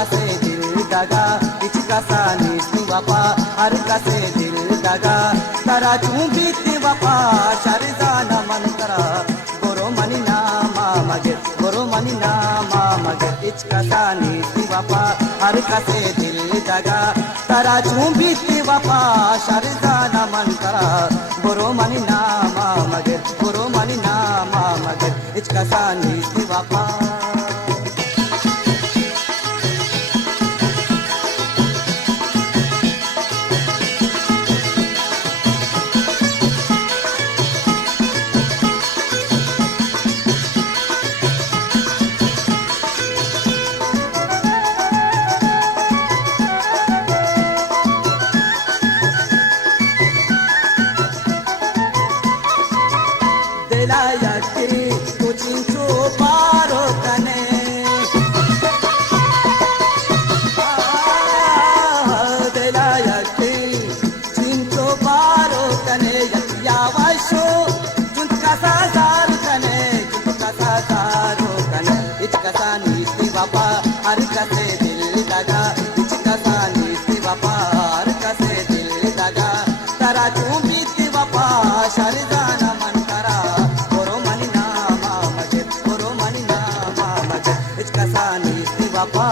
kase dil daga ich kasa nisti wapa har kase dil daga tara chumbiti wapa sharizana man kara goro mani nama mage ich kasa nisti wapa har kase dil daga tara chumbiti wapa sharizana man kara goro mani nama mage ich kasa nisti wapa har kase dil daga ich kasa nisti wapa har kase dil daga tara chumbiti wapa sharizana man kara goro mani nama mage ich kasa nisti wapa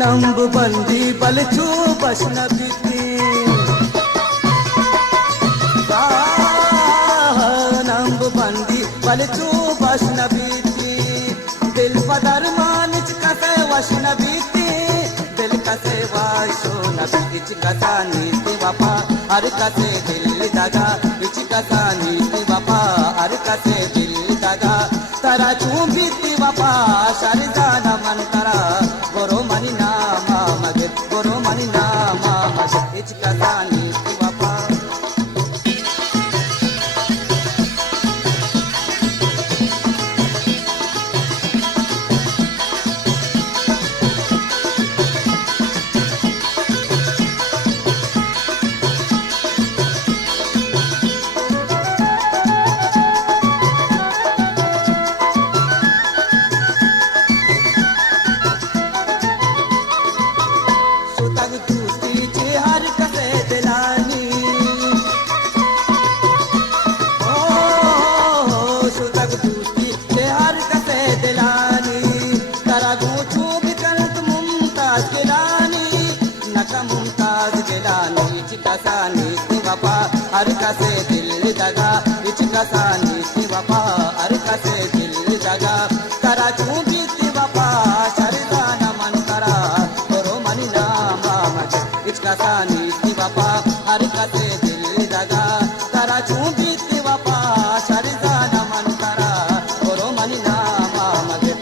नंब बंदी बलचू बसन बीती नंब बंदी बलचू बसन बीती दिल पदर मानिच कसे वशन बीती दिल कसे वाशो नबीच कसा नीति वपा हर कसे दिल दगा इच कसा नीति वपा हर कसे दिल दगा तरा चूंबीती वपा शारिजाना मन करा goro mani nama mage ich kasa nisti wapa har kase dil daga ich kasa nisti wapa har kase dil daga tara chumbiti wapa sharizana man kara goro mani nama mage ich kasa nisti wapa har kase dil daga tara chumbiti wapa sharizana man kara goro mani nama mage